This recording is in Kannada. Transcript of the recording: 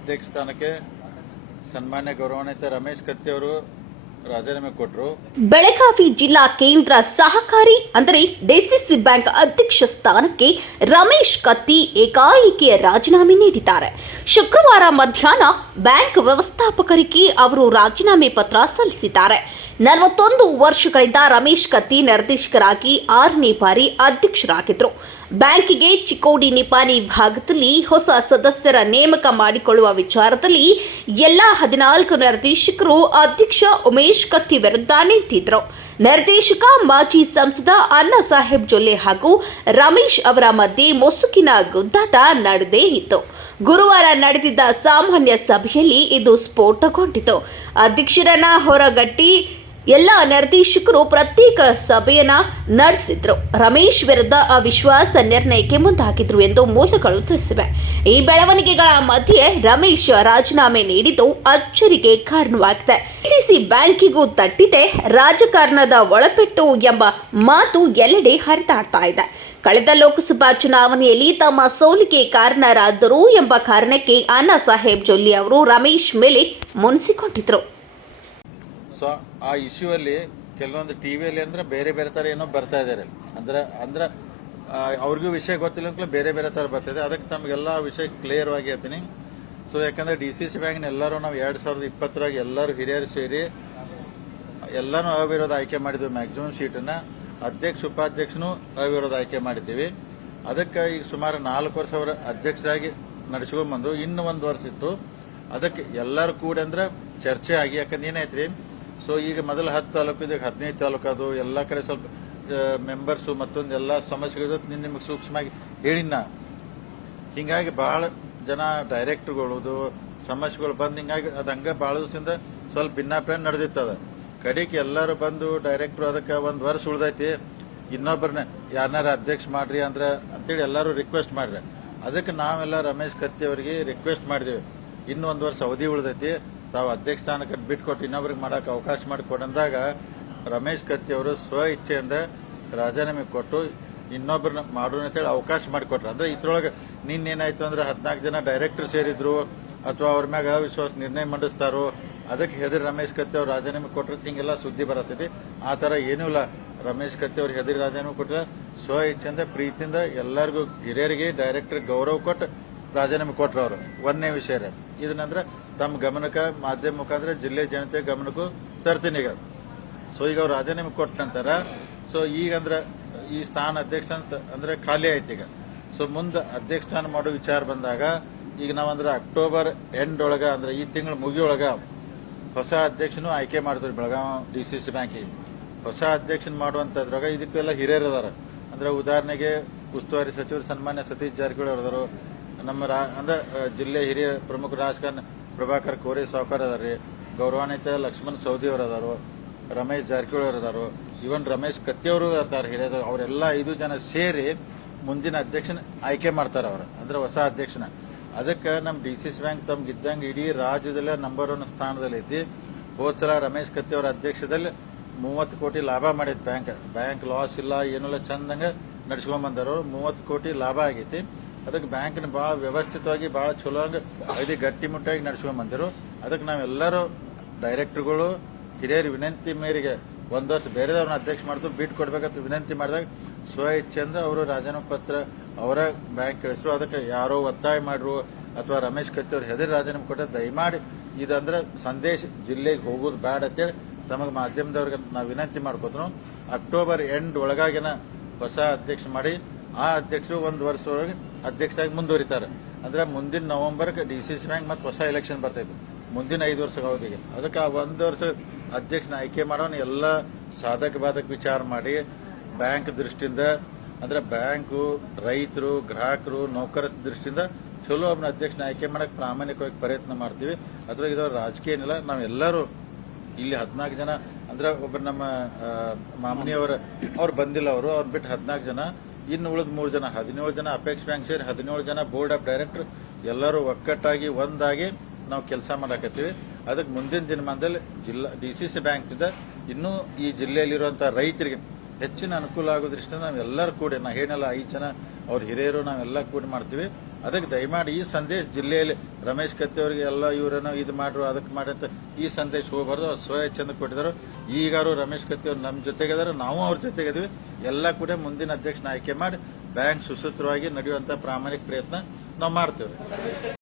ಅಧ್ಯಕ್ಷ ಸ್ಥಾನಕ್ಕೆ ಸನ್ಮಾನ್ಯ ಗೌರವಾನ್ವಿತ ರಮೇಶ್ ಕತ್ತಿ ಅವರು ರಾಜೀನಾಮೆ ಕೊಟ್ಟರು ಬೆಳಗಾವಿ ಜಿಲ್ಲಾ ಕೇಂದ್ರ ಸಹಕಾರಿ, ಅಂದರೆ ಡಿಸಿಸಿ ಬ್ಯಾಂಕ್ ಅಧ್ಯಕ್ಷ ಸ್ಥಾನಕ್ಕೆ ರಮೇಶ್ ಕತ್ತಿ ಏಕಾಏಕಿ ರಾಜೀನಾಮೆ ನೀಡಿದ್ದಾರೆ. ಶುಕ್ರವಾರ ಮಧ್ಯಾಹ್ನ ಬ್ಯಾಂಕ್ ವ್ಯವಸ್ಥಾಪಕರಿಗೆ ಅವರು ರಾಜೀನಾಮೆ ಪತ್ರ ಸಲ್ಲಿಸಿದ್ದಾರೆ. ನಲವತ್ತೊಂದು ವರ್ಷಗಳಿಂದ ರಮೇಶ್ ಕತ್ತಿ ನಿರ್ದೇಶಕರಾಗಿ ಆರನೇ ಬಾರಿ ಅಧ್ಯಕ್ಷರಾಗಿದ್ದರು ಬ್ಯಾಂಕಿಗೆ ಚಿಕ್ಕೋಡಿ ನಿಪಾನಿ ಭಾಗದಲ್ಲಿ ಹೊಸ ಸದಸ್ಯರ ನೇಮಕ ಮಾಡಿಕೊಳ್ಳುವ ವಿಚಾರದಲ್ಲಿ ಎಲ್ಲ ಹದಿನಾಲ್ಕು ನಿರ್ದೇಶಕರು ಅಧ್ಯಕ್ಷ ಉಮೇಶ್ ಕತ್ತಿ ವಿರುದ್ಧ ನಿಂತಿದ್ದರು ನಿರ್ದೇಶಕ, ಮಾಜಿ ಸಂಸದ ಅಣ್ಣಾ ಸಾಹೇಬ್ ಜೊಲ್ಲೆ ಹಾಗೂ ರಮೇಶ್ ಅವರ ಮಧ್ಯೆ ಮುಸುಕಿನ ಗುದ್ದಾಟ ನಡೆದೇ ಇತ್ತು. ಗುರುವಾರ ನಡೆದಿದ್ದ ಸಾಮಾನ್ಯ ಸಭೆಯಲ್ಲಿ ಇದು ಸ್ಫೋಟಗೊಂಡಿತು. ಅಧ್ಯಕ್ಷರನ್ನ ಹೊರಗಟ್ಟಿ ಎಲ್ಲ ನಿರ್ದೇಶಕರು ಪ್ರತ್ಯೇಕ ಸಭೆಯನ್ನ ನಡೆಸಿದ್ರು. ರಮೇಶ್ ವಿರುದ್ಧ ಅವಿಶ್ವಾಸ ನಿರ್ಣಯಕ್ಕೆ ಮುಂದಾಗಿದ್ರು ಎಂದು ಮೂಲಗಳು ತಿಳಿಸಿವೆ. ಈ ಬೆಳವಣಿಗೆಗಳ ಮಧ್ಯೆ ರಮೇಶ್ ರಾಜೀನಾಮೆ ನೀಡಿದ್ದು ಅಚ್ಚರಿಗೆ ಕಾರಣವಾಗಿದೆ. ಸಿಸಿ ಬ್ಯಾಂಕಿಗೂ ತಟ್ಟಿದೆ. ರಾಜಕಾರಣದ ಒಳಪೆಟ್ಟು ಎಂಬ ಮಾತು ಎಲ್ಲೆಡೆ ಹರಿದಾಡ್ತಾ ಇದೆ. ಕಳೆದ ಲೋಕಸಭಾ ಚುನಾವಣೆಯಲ್ಲಿ ತಮ್ಮ ಸೋಲಿಗೆ ಕಾರಣರಾದರು ಎಂಬ ಕಾರಣಕ್ಕೆ ಅಣ್ಣಾ ಸಾಹೇಬ್ ಜೊಲ್ಲಿ ಅವರು ರಮೇಶ್ ಮೇಲೆ ಮುನಿಸಿಕೊಂಡಿದ್ರು. ಆ ಇಶ್ಯೂ ಅಲ್ಲಿ ಕೆಲವೊಂದು ಟಿವಿಯಲ್ಲಿ ಅಂದ್ರೆ ಬೇರೆ ಬೇರೆ ತರ ಏನೋ ಬರ್ತಾ ಇದಾರೆ. ಅಂದ್ರೆ ಅಂದ್ರೆ ಅವ್ರಿಗೂ ವಿಷಯ ಗೊತ್ತಿಲ್ಲ ಅಂತ ಬೇರೆ ಬೇರೆ ತರ ಇದೆ. ಅದಕ್ಕೆ ತಮಗೆಲ್ಲ ವಿಷಯ ಕ್ಲಿಯರ್ ಆಗಿ ಹೇಳ್ತೀನಿ. ಸೊ ಯಾಕಂದ್ರೆ ಡಿ ಸಿ ಸಿ ಬ್ಯಾಂಕ್ನ ಎಲ್ಲರೂ ನಾವು ಎರಡ್ ಸಾವಿರದ ಇಪ್ಪತ್ತರಾಗ ಎಲ್ಲರೂ ಹಿರಿಯರು ಸೇರಿ ಎಲ್ಲಾನು ಅವಿರೋಧ ಆಯ್ಕೆ ಮಾಡಿದ್ವಿ ಮ್ಯಾಕ್ಸಿಮಮ್ ಸೀಟನ್ನು ಅಧ್ಯಕ್ಷ, ಉಪಾಧ್ಯಕ್ಷನು ಅವಿರೋಧ ಆಯ್ಕೆ ಮಾಡಿದ್ದೀವಿ. ಅದಕ್ಕೆ ಈಗ ಸುಮಾರು ನಾಲ್ಕು ವರ್ಷ ಅವರ ಅಧ್ಯಕ್ಷರಾಗಿ ನಡೆಸ್ಕೊಂಡ್ಬಂದು ಇನ್ನು ಒಂದು ವರ್ಷ ಇತ್ತು. ಅದಕ್ಕೆ ಎಲ್ಲರೂ ಕೂಡ ಅಂದ್ರೆ ಚರ್ಚೆ ಆಗಿ, ಯಾಕಂದ್ರೆ ಏನಾಯ್ತ್ರಿ? ಸೊ ಈಗ ಮೊದಲ ಹತ್ತು ತಾಲೂಕು ಇದೆ ಹದಿನೈದು ತಾಲೂಕು ಅದು. ಎಲ್ಲ ಕಡೆ ಸ್ವಲ್ಪ ಮೆಂಬರ್ಸು ಮತ್ತೊಂದು ಎಲ್ಲ ಸಮಸ್ಯೆಗಳು ನಿನ್ನ ನಿಮಗೆ ಸೂಕ್ಷ್ಮವಾಗಿ ಹೇಳಿನ ಹಿಂಗಾಗಿ ಬಹಳ ಜನ ಡೈರೆಕ್ಟ್ಗಳು ಸಮಸ್ಯೆಗಳು ಬಂದು, ಹಿಂಗಾಗಿ ಅದು ಹಂಗೆ ಬಹಳ ದಿವಸದಿಂದ ಸ್ವಲ್ಪ ಭಿನ್ನಾಭಿಪ್ರಾಯ ನಡೆದಿತ್ತದ ಕಡೆಗೆ ಎಲ್ಲರೂ ಬಂದು ಡೈರೆಕ್ಟ್ರು ಅದಕ್ಕೆ ಒಂದು ವರ್ಷ ಉಳ್ದೈತಿ. ಇನ್ನೊಬ್ಬರನ್ನ ಯಾರನ್ನಾರ ಅಧ್ಯಕ್ಷ ಮಾಡ್ರಿ ಅಂದ್ರೆ ಅಂತೇಳಿ ಎಲ್ಲರೂ ರಿಕ್ವೆಸ್ಟ್ ಮಾಡ್ರಿ. ಅದಕ್ಕೆ ನಾವೆಲ್ಲ ರಮೇಶ್ ಕತ್ತಿ ಅವರಿಗೆ ರಿಕ್ವೆಸ್ಟ್ ಮಾಡಿದೆವು. ಇನ್ನೂ ಒಂದು ವರ್ಷ ಅವಧಿ ಉಳ್ದೈತಿ. ತಾವು ಅಧ್ಯಕ್ಷ ಸ್ಥಾನಕ್ಕೆ ಬಿಟ್ಕೊಟ್ಟು ಇನ್ನೊಬ್ರಿಗೆ ಮಾಡಕ್ಕೆ ಅವಕಾಶ ಮಾಡಿಕೊಡಂದಾಗ ರಮೇಶ್ ಕತ್ತಿ ಅವರು ಸ್ವ ಇಚ್ಛೆಯಿಂದ ರಾಜೀನಾಮೆ ಕೊಟ್ಟು ಇನ್ನೊಬ್ಬರನ್ನ ಮಾಡೋಣ ಅಂತೇಳಿ ಅವಕಾಶ ಮಾಡಿಕೊಟ್ರು. ಅಂದ್ರೆ ಇದ್ರೊಳಗೆ ನಿನ್ನೇನಾಯ್ತು ಅಂದ್ರೆ ಹದಿನಾಲ್ಕು ಜನ ಡೈರೆಕ್ಟರ್ ಸೇರಿದ್ರು ಅಥವಾ ಅವ್ರ ಮ್ಯಾಗ ಅವಿಶ್ವಾಸ ನಿರ್ಣಯ ಮಂಡಿಸ್ತಾರೋ, ಅದಕ್ಕೆ ಹೆದರಿ ರಮೇಶ್ ಕತ್ತಿ ಅವ್ರು ರಾಜೀನಾಮೆ ಕೊಟ್ಟರೆ ಹಿಂಗೆಲ್ಲ ಸುದ್ದಿ ಬರತೈತಿ. ಆ ಥರ ಏನೂ ಇಲ್ಲ. ರಮೇಶ್ ಕತ್ತಿ ಅವ್ರು ಹೆದರಿ ರಾಜೀನಾಮೆ ಕೊಟ್ಟರೆ ಸ್ವ ಇಚ್ಛೆಯಿಂದ ಪ್ರೀತಿಯಿಂದ ಎಲ್ಲರಿಗೂ ಹಿರಿಯರಿಗೆ ಡೈರೆಕ್ಟರ್ ಗೌರವ ಕೊಟ್ಟು ರಾಜೀನಾಮೆ ಕೊಟ್ರು ಅವರು ಒಂದನೇ ವಿಷಯ ರೀ ತಮ್ಮ ಗಮನಕ್ಕೆ ಮಾಧ್ಯಮ ಮುಖಾಂತರ ಜಿಲ್ಲೆ ಜನತೆ ಗಮನಕ್ಕೂ ತರ್ತೀನಿ ಈಗ. ಸೊ ಈಗ ಅವ್ರು ರಾಜೀನಾಮೆ ಕೊಟ್ಟ ನಂತರ ಸೊ ಈಗ ಅಂದ್ರೆ, ಈ ಸ್ಥಾನ ಅಧ್ಯಕ್ಷ ಅಂತ ಅಂದ್ರೆ ಖಾಲಿ ಆಯ್ತು ಈಗ. ಸೊ ಮುಂದೆ ಅಧ್ಯಕ್ಷ ಸ್ಥಾನ ಮಾಡೋ ವಿಚಾರ ಬಂದಾಗ, ಈಗ ನಾವಂದ್ರೆ ಅಕ್ಟೋಬರ್ ಎಂಡ್ ಒಳಗ ಅಂದ್ರೆ ಈ ತಿಂಗಳ ಮುಗಿಯೊಳಗ ಹೊಸ ಅಧ್ಯಕ್ಷನು ಆಯ್ಕೆ ಮಾಡ್ತಾರೆ ಬೆಳಗಾವಿ ಡಿ ಸಿ ಸಿ ಬ್ಯಾಂಕಿಗೆ ಹೊಸ ಅಧ್ಯಕ್ಷನ್ ಮಾಡುವಂತದ್ರಾಗ ಇದಕ್ಕೆಲ್ಲ ಹಿರಿಯರು ಅದಾರ ಅಂದ್ರೆ ಉದಾಹರಣೆಗೆ ಉಸ್ತುವಾರಿ ಸಚಿವರು, ಸನ್ಮಾನ್ಯ ಸತೀಶ್ ಜಾರಕಿಹೊಳಿ ಅವರದರು ನಮ್ಮ ರಾ ಅಂದ್ರೆ ಜಿಲ್ಲೆ ಹಿರಿಯ ಪ್ರಮುಖ ರಾಜಕಾರಣ ಪ್ರಭಾಕರ್ ಕೋರೆ ಸಾವ್ಕರ್ ರೀ. ಗೌರವಾನ್ವಿತ ಲಕ್ಷ್ಮಣ್ ಸೌದಿ ಅವರು ಅದಾರು ರಮೇಶ್ ಜಾರಕಿಹೊಳಿ ಅವರು ಅದಾರು ಇವನ್ ರಮೇಶ್ ಕತ್ತಿಯವರು ಅದಾರ ಹಿರಿಯರು. ಅವರೆಲ್ಲ ಐದು ಜನ ಸೇರಿ ಮುಂದಿನ ಅಧ್ಯಕ್ಷನ ಆಯ್ಕೆ ಮಾಡ್ತಾರ ಅವ್ರು. ಅಂದ್ರೆ ಹೊಸ ಅಧ್ಯಕ್ಷನ. ಅದಕ್ಕೆ ನಮ್ಮ ಡಿ ಸಿ ಸಿ ಬ್ಯಾಂಕ್ ತಮ್ಗೆ ಇದ್ದಂಗೆ ಇಡೀ ರಾಜ್ಯದಲ್ಲೇ ನಂಬರ್ ಒನ್ ಸ್ಥಾನದಲ್ಲಿ ಐತಿ. ಹೋದ್ ಸಲ ರಮೇಶ್ ಕತ್ತಿ ಅವರ ಅಧ್ಯಕ್ಷದಲ್ಲಿ ಮೂವತ್ತು ಕೋಟಿ ಲಾಭ ಮಾಡಿದ್ ಬ್ಯಾಂಕ್. ಬ್ಯಾಂಕ್ ಲಾಸ್ ಇಲ್ಲ ಏನಿಲ್ಲ ಚಂದಂಗ ನಡ್ಸ್ಕೊಂಡ್ ಬಂದರು ಮೂವತ್ತು ಕೋಟಿ ಲಾಭ ಆಗೈತಿ. ಅದಕ್ಕೆ ಬ್ಯಾಂಕ್ನ ಭಾಳ ವ್ಯವಸ್ಥಿತವಾಗಿ ಭಾಳ ಚಲೋ ಐದು ಗಟ್ಟಿಮುಟ್ಟಾಗಿ ನಡೆಸ್ಕೊಂಬಂದಿರು ಅದಕ್ಕೆ ನಾವೆಲ್ಲರೂ ಡೈರೆಕ್ಟರ್ಗಳು ಹಿರಿಯರ ವಿನಂತಿ ಮೇರೆಗೆ ಒಂದು ವರ್ಷ ಬೇರೆದವ್ರನ್ನ ಅಧ್ಯಕ್ಷ ಮಾಡಿದ್ರು ಬಿಟ್ಟು ಕೊಡ್ಬೇಕಂತ ವಿನಂತಿ ಮಾಡಿದಾಗ ಸ್ವ ಇಚ್ಛೆಯಿಂದ ಅವರು ರಾಜೀನಾಮೆ ಪತ್ರ ಅವರ ಬ್ಯಾಂಕ್ ಕಳಿಸ್ರು. ಅದಕ್ಕೆ ಯಾರೋ ಒತ್ತಾಯ ಮಾಡ್ರು ಅಥವಾ ರಮೇಶ್ ಕತ್ತಿ ಅವ್ರು ಹೆದರಿ ರಾಜೀನಾಮೆ ಕೊಟ್ಟ ದಯಮಾಡಿ ಇದಂದ್ರೆ ಸಂದೇಶ ಜಿಲ್ಲೆಗೆ ಹೋಗೋದು ಬ್ಯಾಡ ಅಂತೇಳಿ ತಮಗೆ ಮಾಧ್ಯಮದವ್ರಿಗೆ ನಾವು ವಿನಂತಿ ಮಾಡ್ಕೋದ್ರು ಅಕ್ಟೋಬರ್ ಎಂಡ್ ಒಳಗಾಗಿನ ಹೊಸ ಅಧ್ಯಕ್ಷ ಮಾಡಿ ಆ ಅಧ್ಯಕ್ಷರು ಒಂದು ವರ್ಷದೊಳಗೆ ಅಧ್ಯಕ್ಷರಾಗಿ ಮುಂದುವರಿತಾರೆ. ಅಂದ್ರೆ ಮುಂದಿನ November D C C bank ಮತ್ತೆ ಹೊಸ ಎಲೆಕ್ಷನ್ ಬರ್ತೈತೆ ಮುಂದಿನ ಐದು ವರ್ಷಗಳ ಅವಧಿಗೆ. ಅದಕ್ಕೆ ಆ ಒಂದು ವರ್ಷ ಅಧ್ಯಕ್ಷನ ಆಯ್ಕೆ ಮಾಡೋಣ ಎಲ್ಲ ಸಾಧಕ ಬಾಧಕ ವಿಚಾರ ಮಾಡಿ ಬ್ಯಾಂಕ್ ದೃಷ್ಟಿಯಿಂದ, ಅಂದ್ರೆ ಬ್ಯಾಂಕು ರೈತರು, ಗ್ರಾಹಕರು ನೌಕರ ದೃಷ್ಟಿಯಿಂದ ಚಲೋ ಒಬ್ಬನ ಅಧ್ಯಕ್ಷನ ಆಯ್ಕೆ ಮಾಡಕ್ ಪ್ರಾಮಾಣಿಕವಾಗಿ ಪ್ರಯತ್ನ ಮಾಡ್ತೀವಿ. ಅದ್ರಾಗ ಇದು ರಾಜಕೀಯ ಏನಿಲ್ಲ. ನಾವೆಲ್ಲರೂ ಇಲ್ಲಿ ಹದಿನಾಲ್ಕು ಜನ, ಅಂದ್ರೆ ಒಬ್ಬರು ನಮ್ಮ ಮಾಮನಿಯವರ, ಅವ್ರು ಬಂದಿಲ್ಲ ಅವರು, ಅವ್ರು ಬಿಟ್ಟು ಹದಿನಾಲ್ಕು ಜನ ಇನ್ನು ಉಳಿದ ಮೂರು ಜನ, ಹದಿನೇಳು ಜನ ಅಪೇಕ್ಷ ಬ್ಯಾಂಕ್ ಸೇರಿ ಹದಿನೇಳು ಜನ ಬೋರ್ಡ್ ಆಫ್ ಡೈರೆಕ್ಟರ್ ಎಲ್ಲರೂ ಒಕ್ಕಟ್ಟಾಗಿ ಒಂದಾಗಿ ನಾವು ಕೆಲಸ ಮಾಡಾಕತ್ತೀವಿ. ಅದಕ್ಕೆ ಮುಂದಿನ ದಿನಮಾನದಲ್ಲಿ ಜಿಲ್ಲಾ ಡಿ ಸಿ ಸಿ ಬ್ಯಾಂಕ್ ಇನ್ನೂ ಈ ಜಿಲ್ಲೆಯಲ್ಲಿರುವಂತಹ ರೈತರಿಗೆ ಹೆಚ್ಚಿನ ಅನುಕೂಲ ಆಗೋ ದೃಷ್ಟಿಯಿಂದ ನಾವೆಲ್ಲರೂ ಕೂಡಿ, ನಾ ಏನಲ್ಲ ಐದು ಜನ ಅವ್ರ ಹಿರಿಯರು, ನಾವೆಲ್ಲ ಕೂಡಿ ಮಾಡ್ತೀವಿ. ಅದಕ್ಕೆ ದಯಮಾಡಿ ಈ ಸಂದೇಶ ಜಿಲ್ಲೆಯಲ್ಲಿ ರಮೇಶ್ ಕತ್ತಿ ಅವರಿಗೆ ಎಲ್ಲ ಇವರೇನೋ ಇದು ಮಾಡ್ರು, ಅದಕ್ಕೆ ಮಾಡಿ ಅಂತ ಈ ಸಂದೇಶ ಹೋಗಬಾರ್ದು. ಅವ್ರು ಸ್ವಯ ಚಂದ ಕೊಟ್ಟಿದ್ದಾರೆ. ಈಗಾರು ರಮೇಶ್ ಕತ್ತಿ ಅವರು ನಮ್ಮ ಜೊತೆಗಿದ್ದಾರೆ. ನಾವು ಅವ್ರ ಜೊತೆಗಿದ್ವಿ ಎಲ್ಲ ಕೂಡ ಮುಂದಿನ ಅಧ್ಯಕ್ಷನ ಆಯ್ಕೆ ಮಾಡಿ, ಬ್ಯಾಂಕ್ ಸುಸೂತ್ರವಾಗಿ ನಡೆಯುವಂತ ಪ್ರಾಮಾಣಿಕ ಪ್ರಯತ್ನ ನಾವು ಮಾಡ್ತೇವೆ.